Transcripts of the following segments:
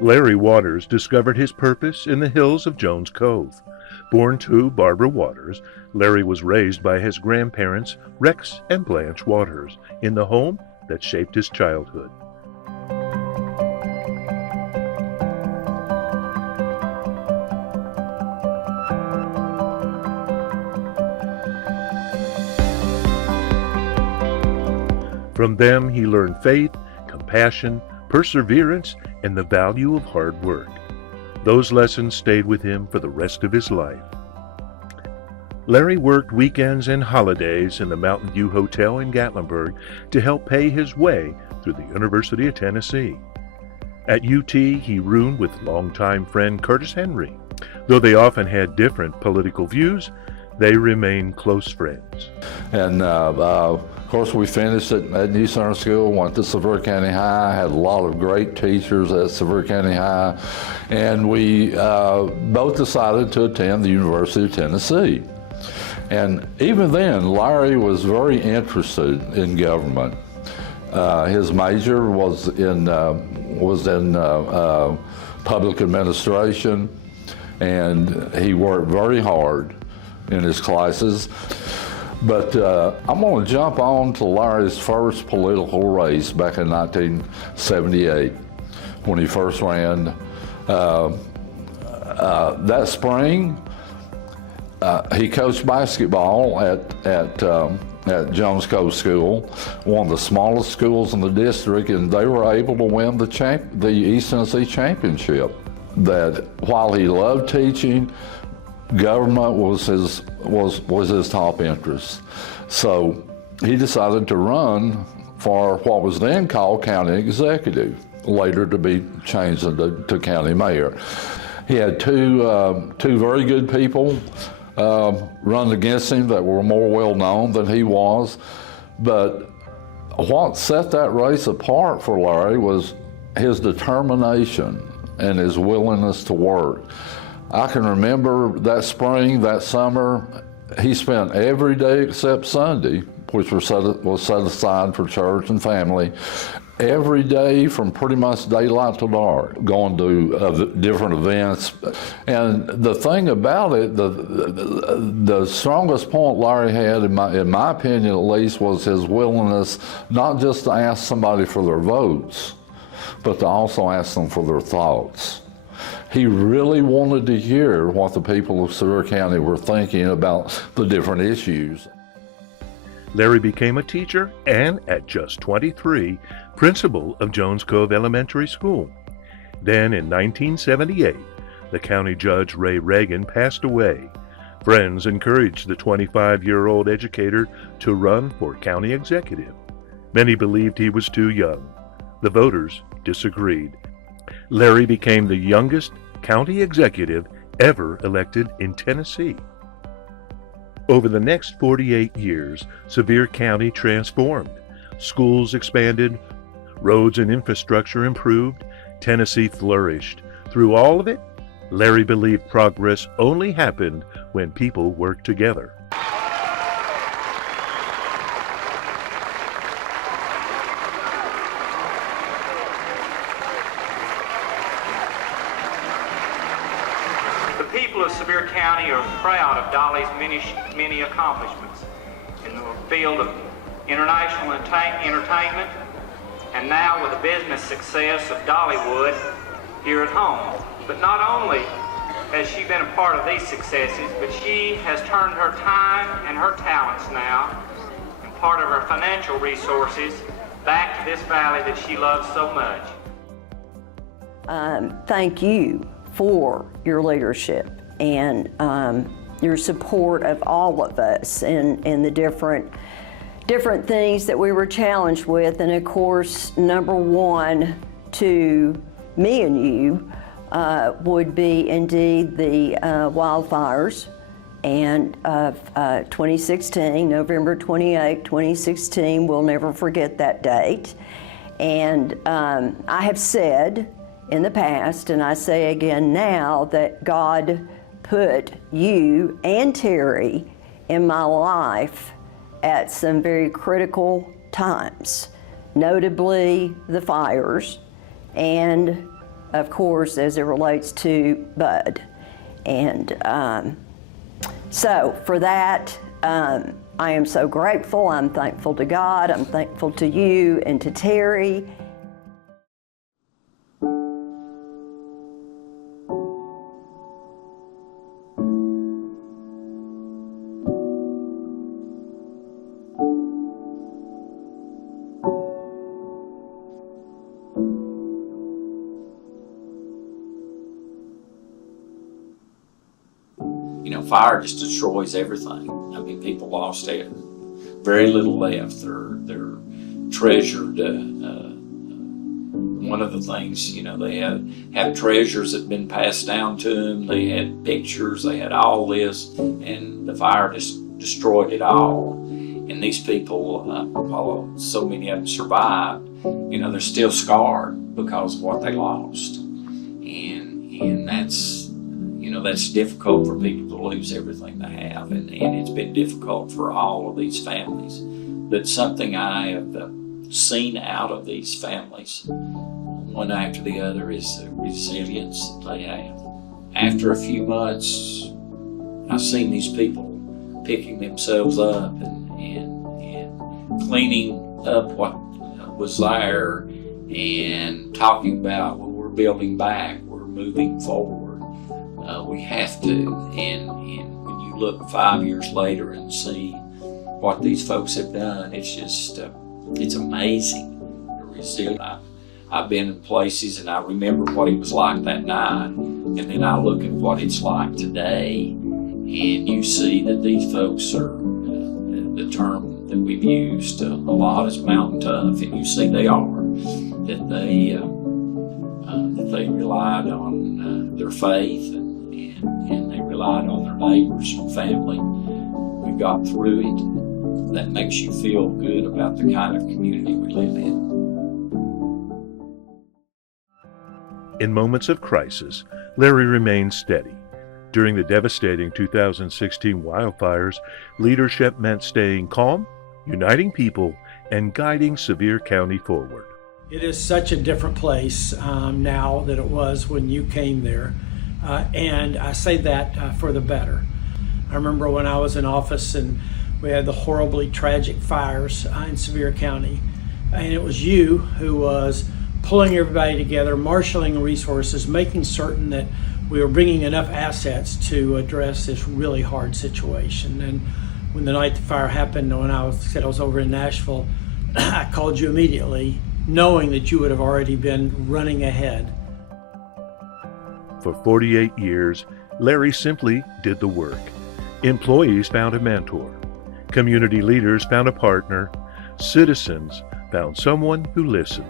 Larry Waters discovered his purpose in the hills of Jones Cove. Born to Barbara Waters, Larry was raised by his grandparents, Rex and Blanche Waters, in the home that shaped his childhood. From them, he learned faith, compassion, perseverance, and the value of hard work. Those lessons stayed with him for the rest of his life. Larry worked weekends and holidays in the Mountain View Hotel in Gatlinburg to help pay his way through the University of Tennessee. At UT, he roomed with longtime friend Curtis Henry. Though they often had different political views, they remained close friends. And of course, we finished at New Center School, went to Sevier County High, had a lot of great teachers at Sevier County High, and we both decided to attend the University of Tennessee. And even then, Larry was very interested in government. His major was in public administration, and he worked very hard in his classes. But I'm going to jump on to Larry's first political race back in 1978 when he first ran. That spring, he coached basketball at Jones Cove School, one of the smallest schools in the district, and they were able to win the East Tennessee Championship. That while he loved teaching, government was his top interest. So he decided to run for what was then called county executive, later to be changed to county mayor. He had two very good people run against him that were more well known than he was. But what set that race apart for Larry was his determination and his willingness to work. I can remember that spring, that summer, he spent every day except Sunday, which was set aside for church and family, every day from pretty much daylight to dark, going to different events. And the thing about it, the strongest point Larry had, in my opinion at least, was his willingness not just to ask somebody for their votes, but to also ask them for their thoughts. He really wanted to hear what the people of Sevier County were thinking about the different issues. Larry became a teacher and, at just 23, principal of Jones Cove Elementary School. Then, in 1978, the county judge Ray Reagan passed away. Friends encouraged the 25-year-old educator to run for county executive. Many believed he was too young. The voters disagreed. Larry became the youngest county executive ever elected in Tennessee. Over the next 48 years, Sevier County transformed. Schools expanded, roads and infrastructure improved, Tennessee flourished. Through all of it, Larry believed progress only happened when people worked together. The people of Sevier County are proud of Dolly's many accomplishments in the field of international entertainment, and now with the business success of Dollywood here at home. But not only has she been a part of these successes, but she has turned her time and her talents now, and part of her financial resources, back to this valley that she loves so much. Thank you for your leadership and your support of all of us and the different things that we were challenged with. And of course, number one to me and you would be indeed the wildfires and of 2016, November 28, 2016. We'll never forget that date. And I have said in the past, and I say again now, that God put you and Terry in my life at some very critical times, notably the fires and of course, as it relates to Bud. And so for that, I am so grateful. I'm thankful to God. I'm thankful to you and to Terry. You know, fire just destroys everything. I mean, people lost it. Very little left. They're treasured. One of the things, you know, they had treasures that had been passed down to them. They had pictures. They had all this, and the fire just destroyed it all. And these people, although so many of them survived, you know, they're still scarred because of what they lost. And that's, you know, that's difficult for people to lose everything they have, and it's been difficult for all of these families. But something I have seen out of these families, one after the other, is the resilience that they have. After a few months, I've seen these people picking themselves up and cleaning up what was there and talking about, well, we're building back, we're moving forward. We have to, and when you look 5 years later and see what these folks have done, it's just, it's amazing, the resilience. I've been in places and I remember what it was like that night, and then I look at what it's like today, and you see that these folks are, the term that we've used a lot is mountain tough, and you see they are, that they relied on their faith, and they relied on their neighbors and family. We got through it. That makes you feel good about the kind of community we live in. In moments of crisis, Larry remained steady. During the devastating 2016 wildfires, leadership meant staying calm, uniting people, and guiding Sevier County forward. It is such a different place now than it was when you came there. And I say that for the better. I remember when I was in office and we had the horribly tragic fires in Sevier County, and it was you who was pulling everybody together, marshaling resources, making certain that we were bringing enough assets to address this really hard situation. And when the night the fire happened, when I said I was over in Nashville, I called you immediately, knowing that you would have already been running ahead. For 48 years, Larry simply did the work. Employees found a mentor. Community leaders found a partner. Citizens found someone who listened.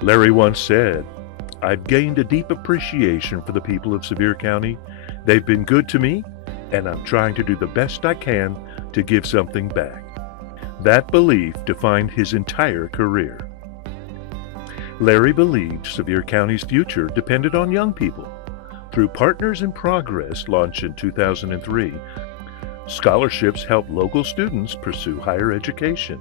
Larry once said, "I've gained a deep appreciation for the people of Sevier County. They've been good to me, and I'm trying to do the best I can to give something back." That belief defined his entire career. Larry believed Sevier County's future depended on young people. Through Partners in Progress, launched in 2003, scholarships helped local students pursue higher education.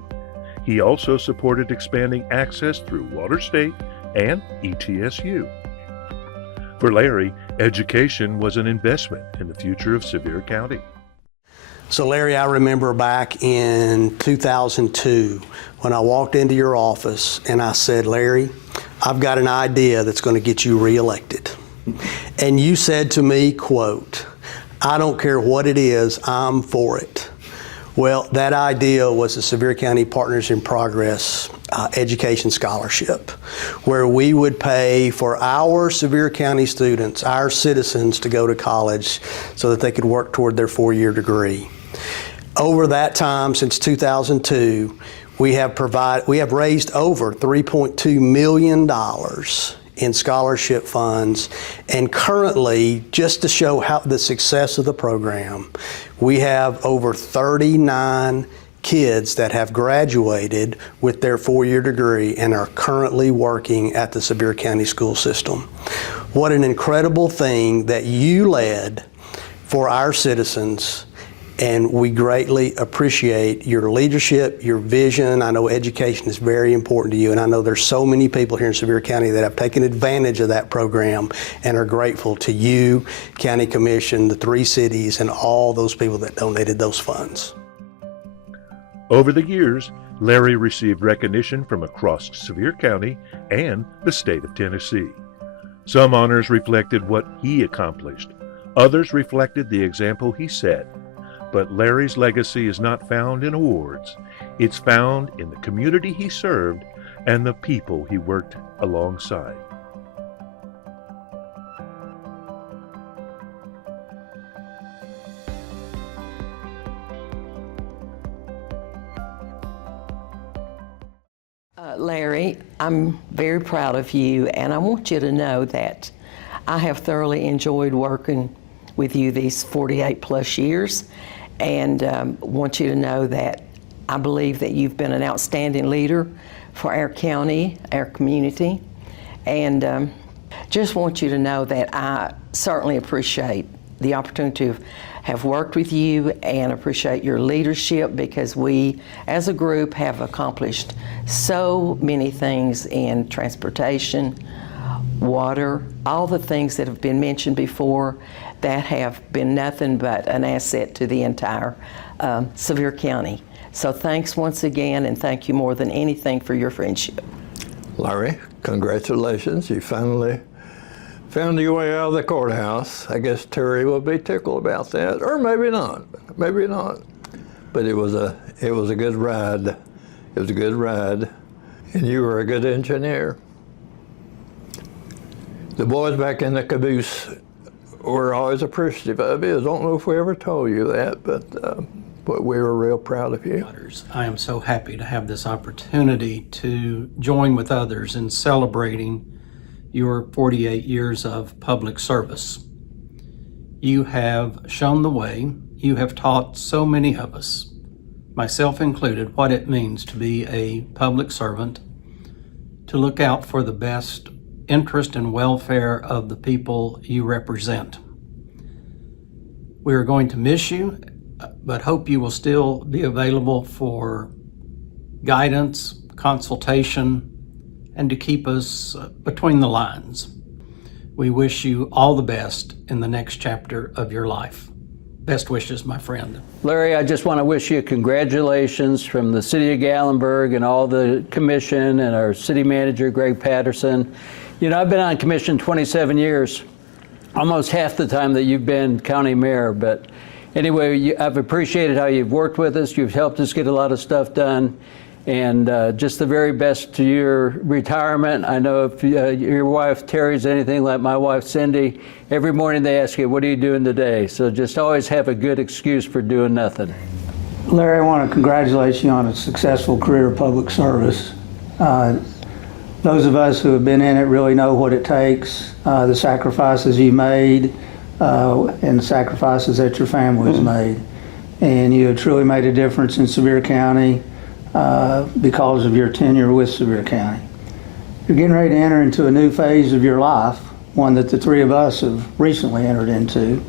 He also supported expanding access through Water State and ETSU. For Larry, education was an investment in the future of Sevier County. So Larry, I remember back in 2002 when I walked into your office and I said, "Larry, I've got an idea that's going to get you reelected." And you said to me, quote, "I don't care what it is, I'm for it." Well, that idea was the Sevier County Partners in Progress education scholarship, where we would pay for our Sevier County students, our citizens, to go to college so that they could work toward their 4-year degree. Over that time, since 2002, we have raised over $3.2 million in scholarship funds, and currently, just to show how the success of the program, we have over 39 kids that have graduated with their 4-year degree and are currently working at the Sevier County school system. What an incredible thing that you led for our citizens, and we greatly appreciate your leadership, your vision. I know education is very important to you, and I know there's so many people here in Sevier County that have taken advantage of that program and are grateful to you, County Commission, the 3 cities, and all those people that donated those funds. Over the years, Larry received recognition from across Sevier County and the state of Tennessee. Some honors reflected what he accomplished. Others reflected the example he set. But Larry's legacy is not found in awards. It's found in the community he served and the people he worked alongside. Larry, I'm very proud of you, and I want you to know that I have thoroughly enjoyed working with you these 48 plus years, and want you to know that I believe that you've been an outstanding leader for our county, our community, and just want you to know that I certainly appreciate the opportunity to have worked with you and appreciate your leadership, because we as a group have accomplished so many things in transportation, water, all the things that have been mentioned before that have been nothing but an asset to the entire Sevier County. So thanks once again, and thank you more than anything for your friendship. Larry, congratulations. You finally found your way out of the courthouse. I guess Terry will be tickled about that, or maybe not. Maybe not. But it was a good ride. It was a good ride, and you were a good engineer. The boys back in the caboose were always appreciative of you. I don't know if we ever told you that, but we were real proud of you. I am so happy to have this opportunity to join with others in celebrating your 48 years of public service. You have shown the way. You have taught so many of us, myself included, what it means to be a public servant, to look out for the best interest and welfare of the people you represent. We are going to miss you, but hope you will still be available for guidance, consultation, and to keep us between the lines. We wish you all the best in the next chapter of your life. Best wishes, my friend. Larry, I just want to wish you congratulations from the City of Gatlinburg and all the commission and our city manager, Greg Patterson. You know, I've been on commission 27 years, almost half the time that you've been county mayor, but anyway, I've appreciated how you've worked with us. You've helped us get a lot of stuff done. And just the very best to your retirement. I know if your wife Terry's anything like my wife Cindy, every morning they ask you, what are you doing today? So just always have a good excuse for doing nothing. Larry, I want to congratulate you on a successful career of public service. Those of us who have been in it really know what it takes, the sacrifices you made, and the sacrifices that your family has made. And you have truly made a difference in Sevier County because of your tenure with Sevier County. You're getting ready to enter into a new phase of your life, one that the 3 of us have recently entered into.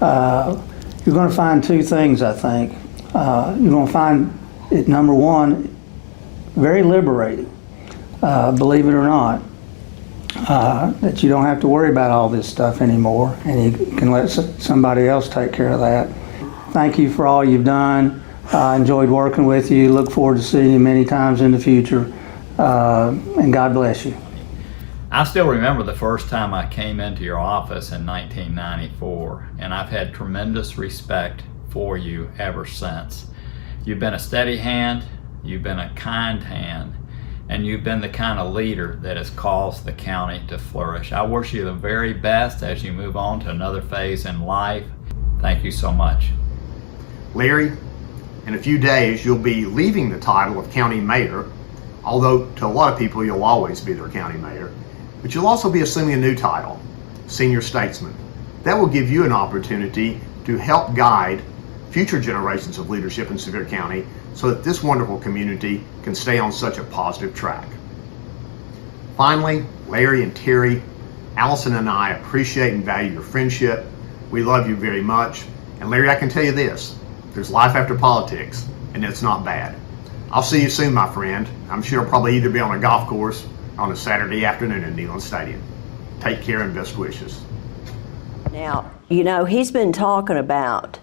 You're going to find 2 things, I think. You're going to find it, number one, very liberating, believe it or not, that you don't have to worry about all this stuff anymore, and you can let somebody else take care of that. Thank you for all you've done. I enjoyed working with you. Look forward to seeing you many times in the future. And God bless you. I still remember the first time I came into your office in 1994, and I've had tremendous respect for you ever since. You've been a steady hand, you've been a kind hand, and you've been the kind of leader that has caused the county to flourish. I wish you the very best as you move on to another phase in life. Thank you so much. Larry, in a few days, you'll be leaving the title of county mayor, although to a lot of people, you'll always be their county mayor. But you'll also be assuming a new title, senior statesman. That will give you an opportunity to help guide future generations of leadership in Sevier County so that this wonderful community can stay on such a positive track. Finally, Larry and Terry, Allison and I appreciate and value your friendship. We love you very much. And Larry, I can tell you this, There's life after politics, and it's not bad. I'll see you soon, my friend. I'm sure I'll probably either be on a golf course on a Saturday afternoon in Neyland Stadium. Take care and best wishes. Now, you know, he's been talking about,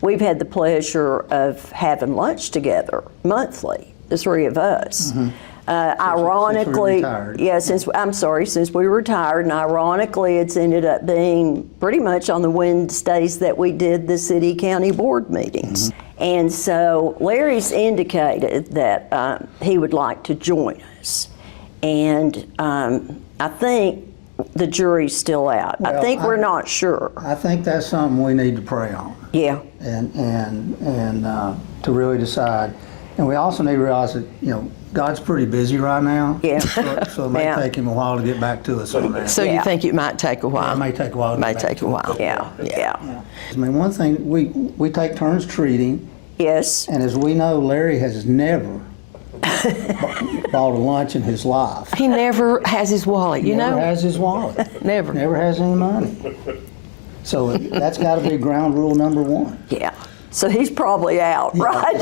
we've had the pleasure of having lunch together monthly, the three of us. Ironically, since we retired, and ironically, it's ended up being pretty much on the Wednesdays that we did the city county board meetings. And so Larry's indicated that he would like to join us. And I think the jury's still out. I think we're not sure. I think that's something we need to pray on. Yeah. And to really decide. And we also need to realize that, you know, God's pretty busy right now. Yeah. So it may take him a while to get back to us on that. So you think it might take a while? It may take a while. Yeah. I mean, one thing, we take turns treating. Yes. And as we know, Larry has never bought a lunch in his life. He never has his wallet, you know? Never has his wallet. Never. Never has any money. So that's got to be ground rule number one. Yeah. So he's probably out, right?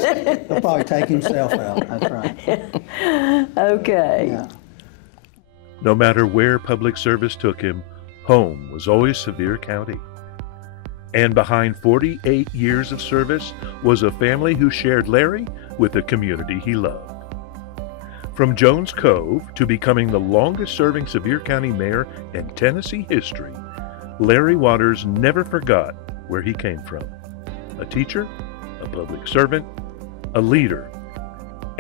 He'll probably take himself out. That's right. Okay. Yeah. No matter where public service took him, home was always Sevier County. And behind 48 years of service was a family who shared Larry with the community he loved. From Jones Cove to becoming the longest-serving Sevier County mayor in Tennessee history, Larry Waters never forgot where he came from. A teacher, a public servant, a leader,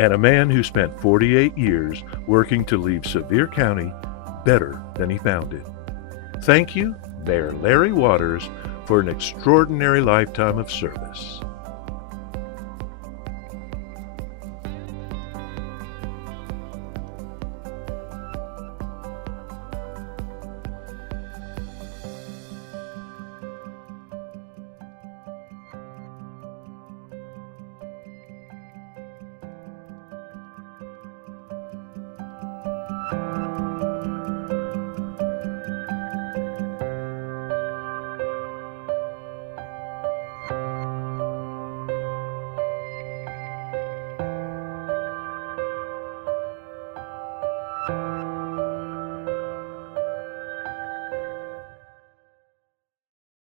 and a man who spent 48 years working to leave Sevier County better than he found it. Thank you, Mayor Larry Waters, for an extraordinary lifetime of service.